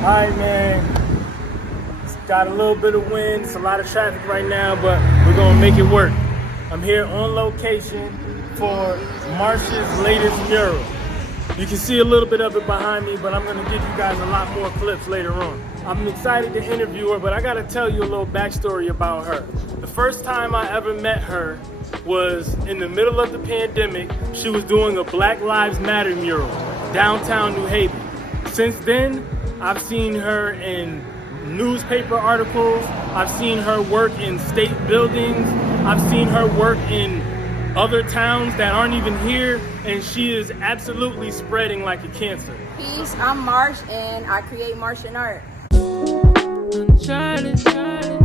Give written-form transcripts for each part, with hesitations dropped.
All right, man. It's got a little bit of wind. It's a lot of traffic right now, but we're going to make it work. I'm here on location for Marsh's latest mural. You can see a little bit of it behind me, but I'm going to give you guys a lot more clips later on. I'm excited to interview her, but I got to tell you a little backstory about her. The first time I ever met her was in the middle of the pandemic. She was doing a Black Lives Matter mural downtown New Haven. Since then, I've seen her in newspaper articles. I've seen her work in state buildings. I've seen her work in other towns that aren't even here, and she is absolutely spreading like a cancer. Peace, I'm Marsh, and I create Martian art. Untitled Chapter.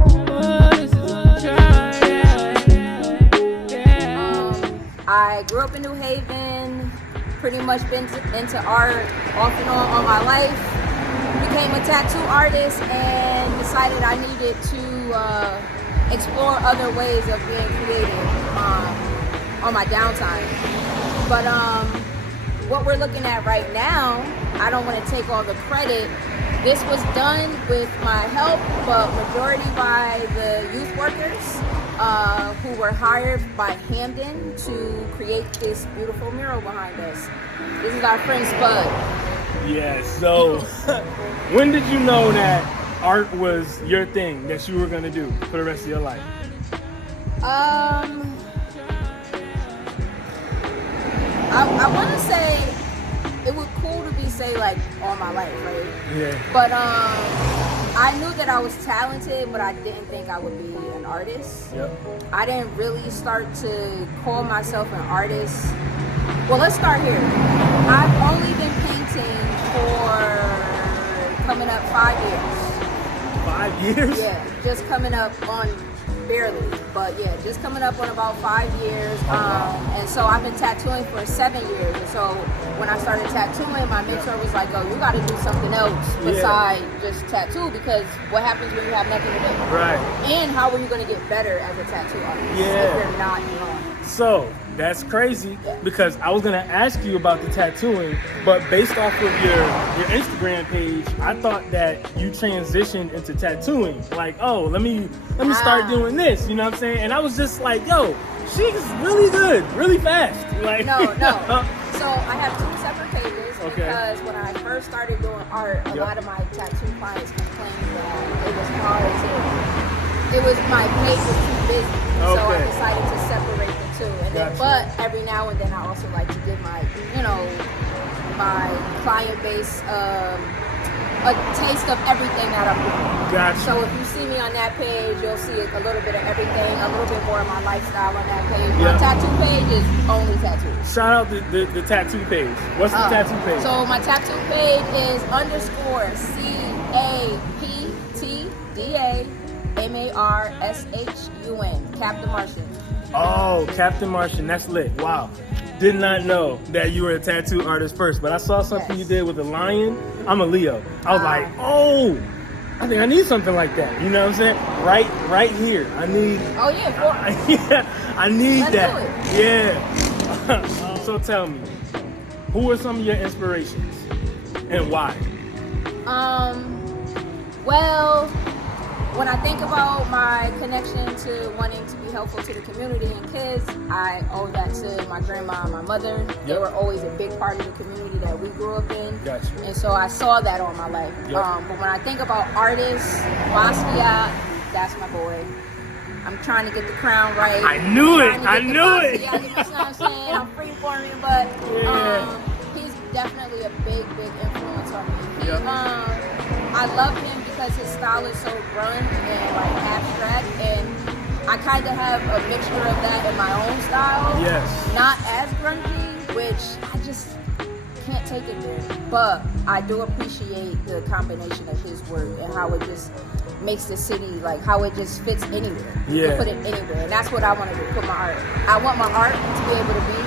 I grew up in New Haven, pretty much been into art off and on my life. Became a tattoo artist and decided I needed to explore other ways of being creative on my downtime. But what we're looking at right now, I don't want to take all the credit. This was done with my help, but majority by the youth workers who were hired by Hamden to create this beautiful mural behind us. This is our friend Spud. Yeah, so when did you know that art was your thing that you were gonna do for the rest of your life? I want to say it was cool to be like all my life, right? Yeah. But I knew that I was talented, but I didn't think I would be an artist. Yep. I didn't really start to call myself an artist. Well, let's start here. I've only been painting for coming up 5 years. 5 years? Yeah, just coming up on barely, but yeah, just coming up on about 5 years. And so I've been tattooing for 7 years. And so when I started tattooing, my mentor was like, "Oh, you got to do something else besides just tattoo, because what happens when you have nothing to do? Right. And how are you going to get better as a tattoo artist if you're not drawing?" So that's crazy, because I was gonna ask you about the tattooing, but based off of your Instagram page, I thought that you transitioned into tattooing. Like, oh, let me start doing this. You know what I'm saying? And I was just like, yo, she's really good, really fast. Like, No. So I have 2 separate pages because when I first started doing art, a lot of my tattoo clients complained that it was hard to. My page was too busy, so I decided to separate the 2. And then, but every now and then, I also like to give my, my client base a taste of everything that I'm doing. Gotcha. So if you see me on that page, you'll see a little bit of everything, a little bit more of my lifestyle on that page. My tattoo page is only tattoos. Shout out the tattoo page. What's the tattoo page? So my tattoo page is _CAPTDAMARSHUN, Captain Martian. Oh, Captain Martian, that's lit. Wow. Did not know that you were a tattoo artist first, but I saw something you did with a lion. I'm a Leo. I was like, oh, I think I need something like that. You know what I'm saying? Right here. I need. Oh yeah, yeah, I need Let's that. do it. Yeah. So tell me, who are some of your inspirations and why? Well, when I think about my connection to wanting to be helpful to the community and kids, I owe that to my grandma and my mother. They were always a big part of the community that we grew up in. Gotcha. And so I saw that all my life. But when I think about artists, Basquiat, that's my boy. I'm trying to get the crown right. I knew it. You know what I'm saying? I'm free forming, but he's definitely a big influence on me. I love him because his style is so grunge and like abstract, and I kind of have a mixture of that in my own style. Yes. Not as grungy, which I just can't take it there. But I do appreciate the combination of his work and how it just makes the city, like how it just fits anywhere. You can put it anywhere, and that's what I want to do. Put my art. I want my art to be able to be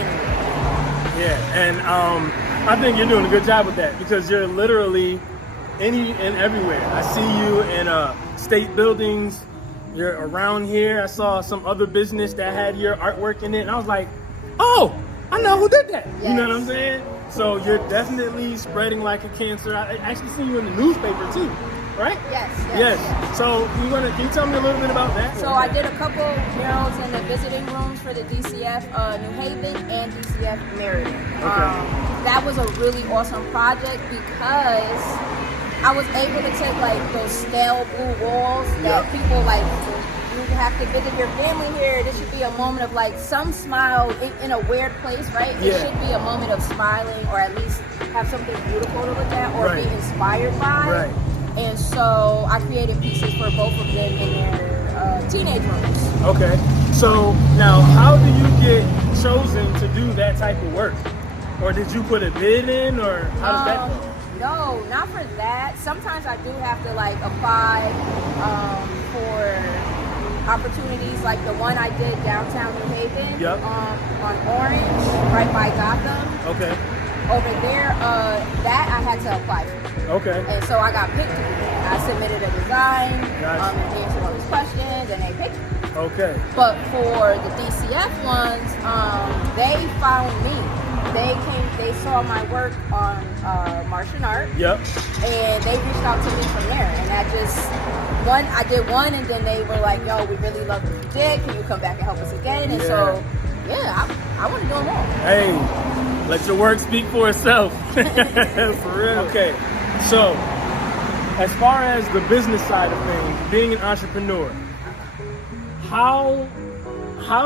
anywhere. Yeah, and I think you're doing a good job with that, because you're literally any and everywhere. I see you in state buildings. You're around here. I saw some other business that had your artwork in it, and I was like, oh, I know who did that. Yes. You know what I'm saying? So you're definitely spreading like a cancer. I actually seen you in the newspaper too, right? Yes. So can you tell me a little bit about that? So I did a couple murals in the visiting rooms for the DCF New Haven and DCF Meriden. That was a really awesome project because I was able to take like those stale blue walls that people like. You have to visit your family here. This should be a moment of like some smile in a weird place, right? It should be a moment of smiling, or at least have something beautiful to look at, or be inspired by. Right. And so I created pieces for both of them in their teenage rooms. Okay. So now, how do you get chosen to do that type of work? Or did you put a bid in, or how does that go? No, not for that. Sometimes I do have to like apply for opportunities, like the one I did downtown New Haven on Orange, right by Gotham. Okay. Over there, that I had to apply for. Okay. And so I got picked. I submitted a design, Gotcha. and answered all these questions, and they picked me. Okay. But for the DCF ones, they found me. They saw my work on Marsh and Art. Yep. And they reached out to me from there. And I did one, and then they were like, yo, we really love what you did. Can you come back and help us again? And so, I want to do them all. Hey, let your work speak for itself. For real. Okay. So, as far as the business side of things, being an entrepreneur, how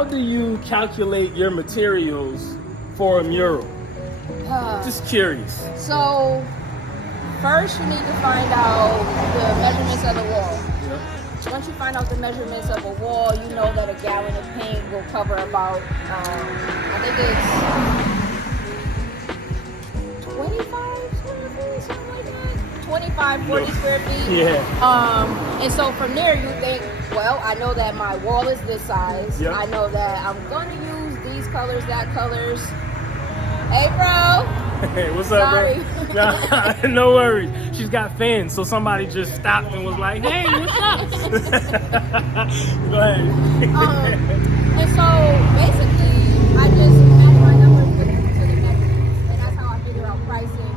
do you calculate your materials for a mural? Just curious. So, first you need to find out the measurements of the wall. Once you find out the measurements of a wall, you know that a gallon of paint will cover about, I think it's 25 square feet, something like that. 25, 40 square feet. Yeah. And so from there you think, well, I know that my wall is this size. Yep. I know that I'm going to use these colors, that colors. Hey, bro. Hey, what's up, Sorry. bro? No worries. She's got fans, so somebody just stopped and was like, "Hey, what's up?" Go ahead. And so basically, I just match my numbers to the measurements, and that's how I figure out pricing.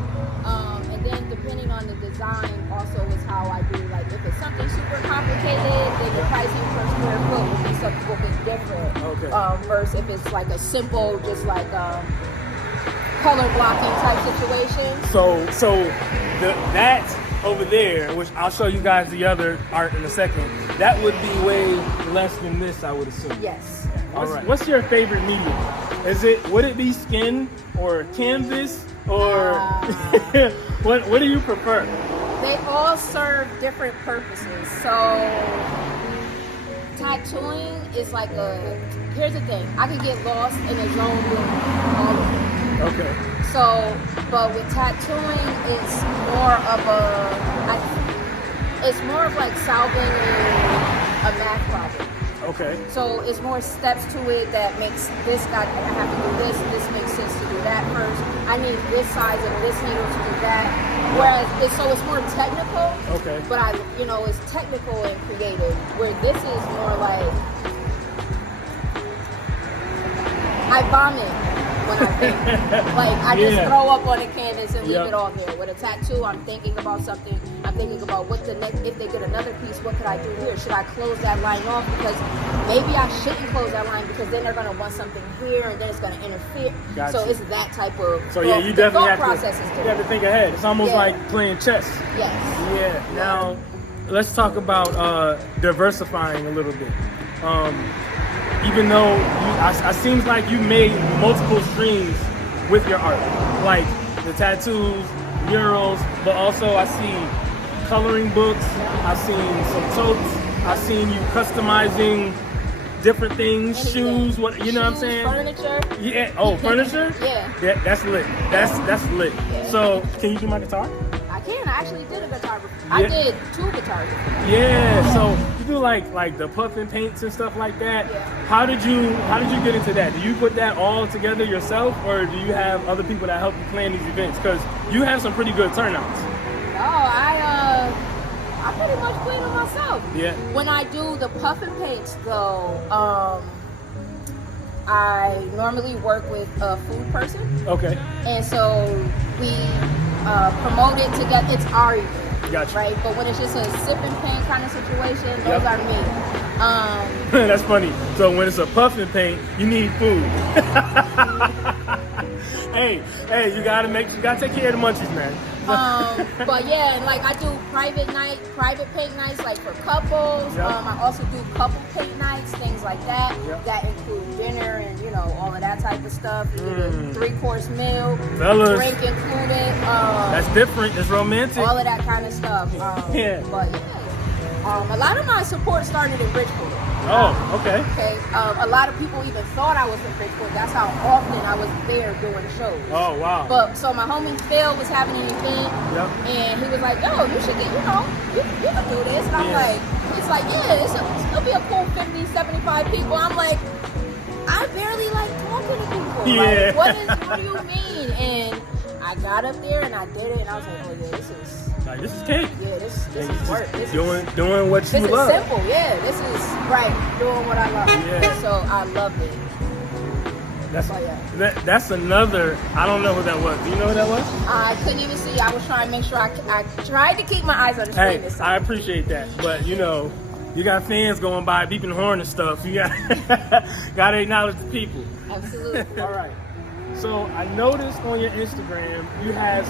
And then depending on the design, also is how I do. Like if it's something super complicated, then the pricing per square foot will be something a bit different. Okay. Versus if it's like a simple, just like color blocking type situation. So that over there, which I'll show you guys the other art in a second, that would be way less than this, I would assume. Yes. All right. What's your favorite medium? Would it be skin or canvas or what do you prefer? They all serve different purposes. So tattooing is like here's the thing, I could get lost in a zone with all of it. Okay. So, but with tattooing, it's more of like solving a math problem. Okay. So it's more steps to it that makes this guy, I have to do this makes sense to do that first. I need this size of this needle to do that. Whereas it's more technical. Okay. But it's technical and creative. Where this is more like I vomit when I think. Like I just throw up on the canvas and leave it all there. With a tattoo, I'm thinking about something. I'm thinking about what the next, if they get another piece, what could I do here? Should I close that line off? Because maybe I shouldn't close that line because then they're gonna want something here and then it's gonna interfere. Gotcha. So it's that type of you definitely have to think ahead. It's almost like playing chess. Yes. Yeah. Now let's talk about diversifying a little bit. Even though it seems like you made multiple streams with your art, like the tattoos, murals, but also I see coloring books, I've seen some totes, I've seen you customizing different things, shoes, what you know what I'm saying? Furniture. Yeah. Oh, furniture? Yeah. Yeah, that's lit. That's lit. Yeah. So can you do my guitar? I can. I actually did a guitar before. I did 2 guitars before. Yeah, so you do like the puffin paints and stuff like that. Yeah. How did you get into that? Do you put that all together yourself, or do you have other people that help you plan these events? Because you have some pretty good turnouts. Oh, I pretty much plan them myself. Yeah. When I do the puffin paints though, I normally work with a food person, Okay. and so we promote it together. It's our event, Gotcha. right? But when it's just a sip and paint kind of situation, those Yep. are me. That's funny. So when it's a puff and paint, you need food. hey, you gotta take care of the munchies, man. But yeah, and like I do private paint nights, like for couples. Yep. I also do couple paint nights, things like that. Yep. That include dinner and all of that type of stuff. You get a 3-course meal, Fellas. drink included. That's different. It's romantic. All of that kind of stuff. Yeah. But yeah, a lot of my support started in Bridgeport. Oh, okay. Okay. A lot of people even thought I was from Bridgeport. That's how often I was there doing shows. Oh, wow. But so my homie Phil was having an event, Yep. and he was like, "Yo, you should get, you can do this." And I'm Yeah. like, he's like, "Yeah, it'll be a cool 50, 75 people." I'm like, I barely like talking to people. Yeah. Like, what do you mean? And I got up there and I did it, and I was like, "Oh yeah, this is cake. Yeah, this is work. This Doing what you is love. simple. Yeah, this is right. Doing what I love. Yeah. So I loved it. That's another. I don't know who that was. Do you know who that was? I couldn't even see. I was trying to make sure I tried to keep my eyes on the screen this I time. appreciate that, but you got fans going by beeping the horn and stuff. You gotta acknowledge the people. Absolutely. All right. So I noticed on your Instagram you had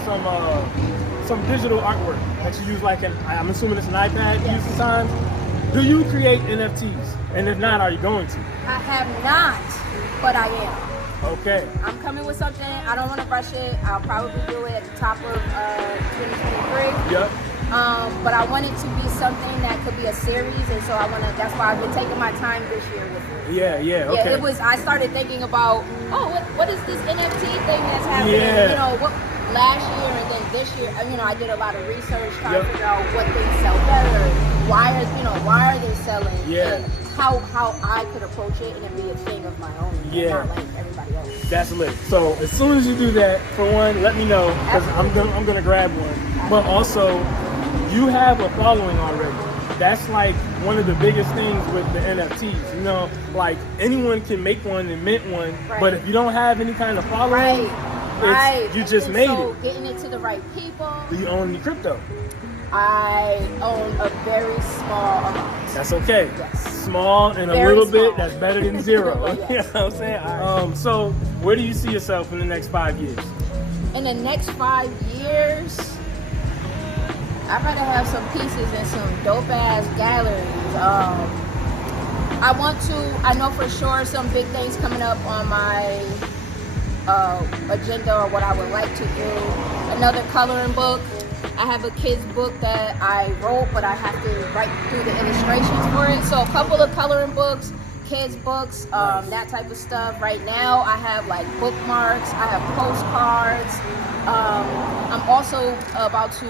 some digital artwork that you use, like I'm assuming it's an iPad you use sometimes. Do you create NFTs? And if not, are you going to? I have not, but I am. Okay. I'm coming with something. I don't want to rush it. I'll probably do it at the top of 2023. Yep. But I want it to be something that could be a series, and so that's why I've been taking my time this year with it. Yeah, okay. Yeah, I started thinking about, what is this NFT thing that's happening? Yeah. Last year and then this year, I did a lot of research trying to figure out what things sell better, why are they selling, Yeah. and how I could approach it and it be a thing of my own, and not like everybody else. That's lit. So as soon as you do that, for one, let me know, because I'm gonna grab one. But also, you have a following already. That's like one of the biggest things with the NFTs. Like anyone can make one and mint one, but if you don't have any kind of following, you just made it. Getting it to the right people. Do you own any crypto? I own a very small amount. That's okay. Yes. Small and a Very little bit, small. that's better than zero. Yes. You know what I'm saying? So where do you see yourself in the next 5 years? In the next 5 years, I'd rather have some pieces in some dope ass galleries. I know for sure some big things coming up on my agenda, or what I would like to do. Another coloring book. I have a kid's book that I wrote, but I have to write through the illustrations for it. So a couple of coloring books, kids books, that type of stuff. Right now I have like bookmarks, I have postcards. I'm also about to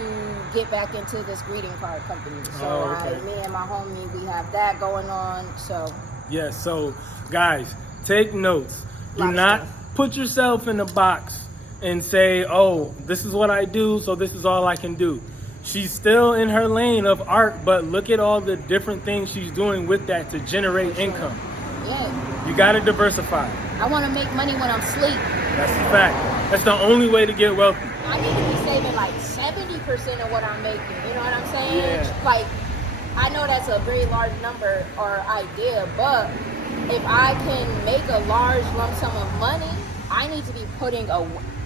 get back into this greeting card company. So me and my homie, we have that going on. So yes, so guys, take notes. Do not put yourself in a box and say, oh, this is what I do, so this is all I can do. She's still in her lane of art, but look at all the different things she's doing with that to generate income. Yeah. You gotta diversify. I wanna make money when I'm asleep. That's the fact. That's the only way to get wealthy. I need to be saving like 70% of what I'm making. You know what I'm saying? Yeah. Like, I know that's a very large number or idea, but if I can make a large lump sum of money, I need to be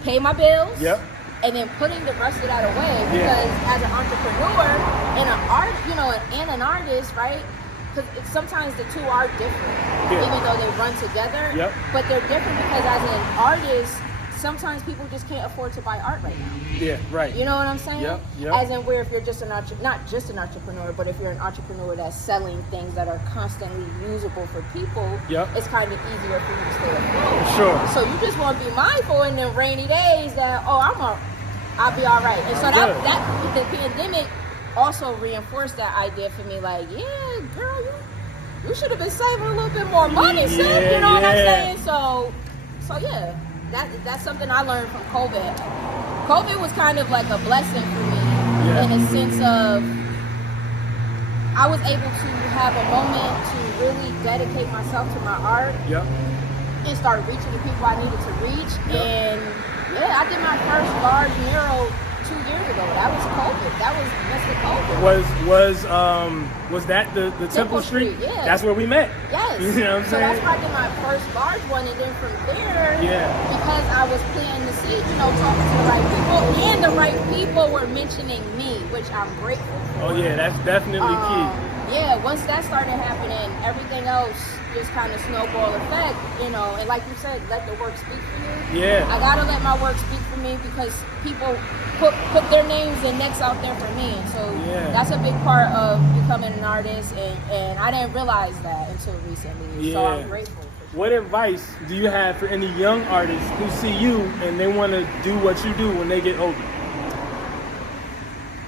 pay my bills. Yep. And then putting the rest of that away, because as an entrepreneur and an artist, right? Because sometimes the two are different, even though they run together. Yep. But they're different because as an artist, sometimes people just can't afford to buy art right now. Yeah, right. You know what I'm saying? Yep. As in, where if you're just not just an entrepreneur, but if you're an entrepreneur that's selling things that are constantly usable for people, it's kind of easier for you to stay afloat. Sure. So you just want to be mindful in the rainy days that I'll be all right. And so that the pandemic also reinforced that idea for me. Like, yeah, girl, you should have been saving a little bit more money, sis. You know what I'm saying? So yeah. That's something I learned from COVID. COVID was kind of like a blessing for me in a sense of I was able to have a moment to really dedicate myself to my art. Yep. just started reaching the people I needed to reach. Yep. And yeah, I did my first large mural 2 years ago. That was COVID. That was Mr. COVID. Was that the Temple Street? Yeah. That's where we met. Yes. You know what I'm So saying? that's where I did my first large one, and then from there, Yeah. because I was planting the seed, talking to the right people, and the right people were mentioning me, which I'm grateful for. Oh yeah, that's definitely key. Yeah, once that started happening, everything else just kind of snowball effect, and like you said, let the work speak for you. Yeah. I gotta let my work speak for me because people put their names and necks out there for me, and so that's a big part of becoming an artist, and I didn't realize that until recently. So I'm grateful. What advice do you have for any young artists who see you and they want to do what you do when they get older?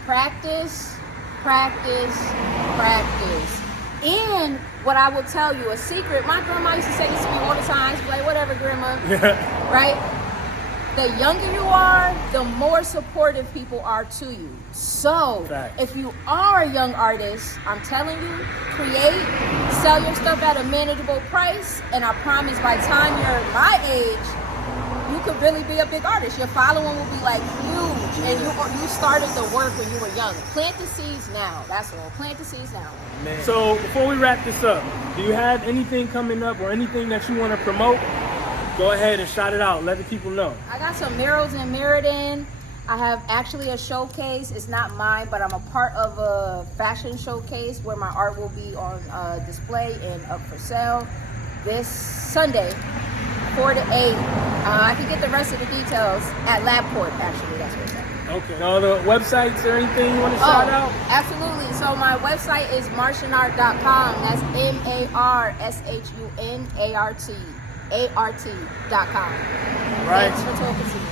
Practice, practice, practice. And what I will tell you, a secret, my grandma used to say this to me all the time. She'd be like, whatever, grandma. Right? The younger you are, the more supportive people are to you. So, if you are a young artist, I'm telling you, create, sell your stuff at a manageable price, and I promise by the time you're my age, you could really be a big artist. Your following will be like huge, and you started the work when you were young. Plant the seeds now. That's all. Plant the seeds now. Man. So before we wrap this up, do you have anything coming up or anything that you want to promote? Go ahead and shout it out. Let the people know. I got some murals in Meriden. I have actually a showcase. It's not mine, but I'm a part of a fashion showcase where my art will be on display and up for sale this Sunday, 4 to 8. I can get the rest of the details at LabCorp, actually. That's what it's at. Okay. All the websites or anything you want to shout out? Absolutely. So my website is marshunart.com. That's MARSHUNART.com. Right. Thanks for talking to me.